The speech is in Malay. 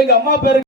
எங்க அம்மா பேரு